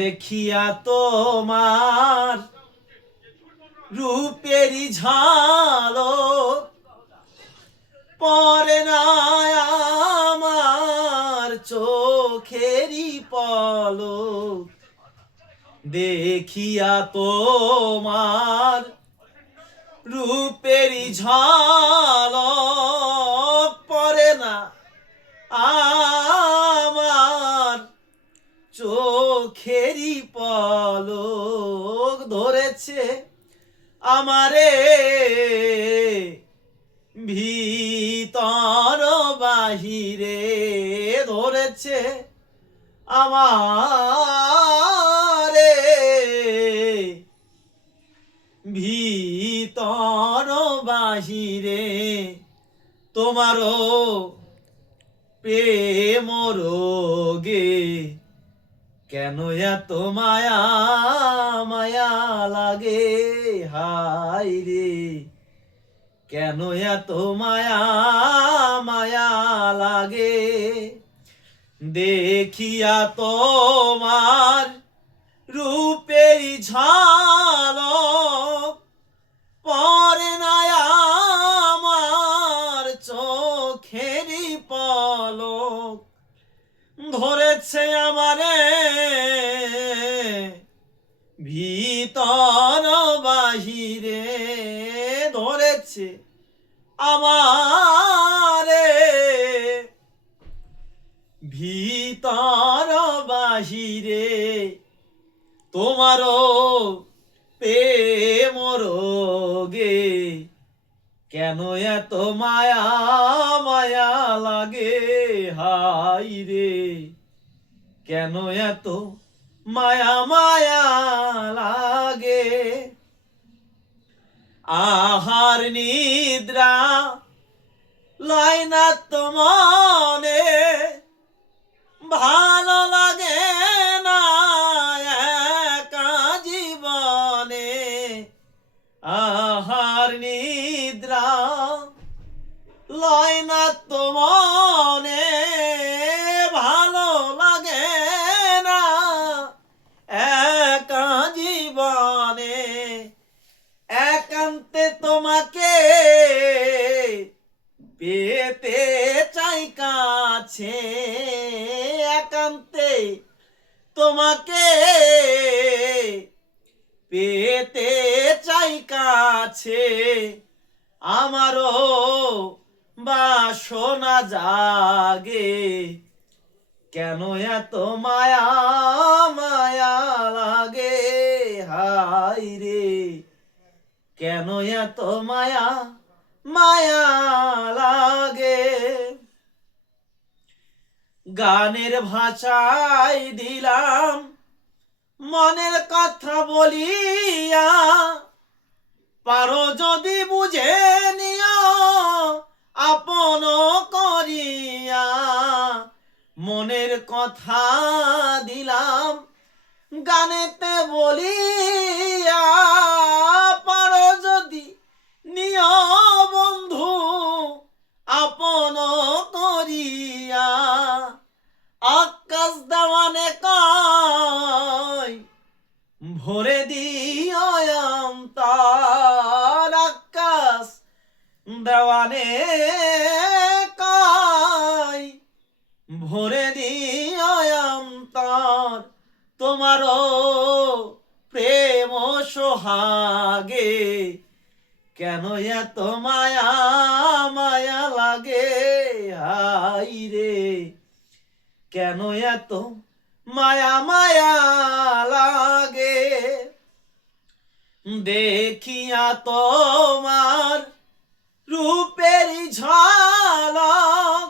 দেখিয়া তোমার রূপেরই ঝালক পরে না আমার চোখেরই পলক। দেখিয়া তোমার রূপেরই ঝালক পরে না আমার চোখেরই পলক। ধরেছে আমারে ভিতর বাহিরে, ধরেছে আমারে ভিতর বাহিরে। তোমারও প্রেম রোগে কেন এত মায়া মায়া লাগে, হায় রে কেন এত মায়া মায়া লাগে। দেখিয়া তোমার রূপেরই ঝালক পরে না আমার চোখেরই পলক। ধরেছে আমারে ভিতর বাহিরে, ধরেছে আমারে ভিতর বাহিরে। তোমারও প্রেম রোগে কেন এত মায়া মায়া লাগে, হায় রে কেন এত মায়া মায়া লাগে। আহার নিদ্রা লয় না তো মনে, ভালো লাগে না একা জীবনে। আহার নিদ্রা লয় না তো মনে, ভালো লাগে না একা জীবনে। একান্তে তোমাকে পেতে চাই কাছে, একান্তে তোমাকে পেতে চাই কাছে। আমারও বাসনা জাগে কেন এত মায়া মায়া লাগে, হায় রে কেন এত মায়া মায়া লাগে। গানের ভাষায় দিলাম মনের কথা বলিয়া, পারো যদি বুঝে নিও আপন করিয়া। মনের কথা দিলাম গানেতে বলিয়া, পারো যদি নিও বন্ধু আপন করিয়া। আকাশ দেওয়ানে কয় ভরে দিও অন্তর, আকাশ দেওয়ানে কয় ভরে দিও অন্তর। তোমারও প্রেম সোহাগে কেন এত মায়া মায়া লাগে, হায় রে কেন এত মায়া মায়া লাগে। দেখিয়া তোমার রূপেরই ঝলক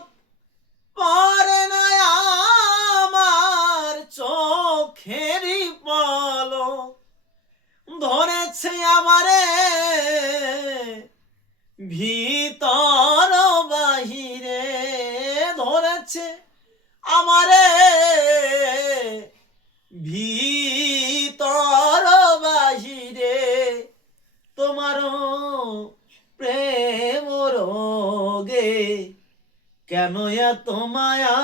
পরে না আমার চোখেরই পলক। ধরেছে আমারে ভিতর বাহিরে, ধরেছে আমারে ভিতর বাহিরে। তোমারও প্রেম রোগে কেন এত মায়া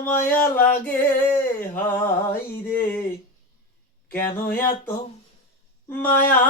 মায়া লাগে হাই রে কেন এত মায়া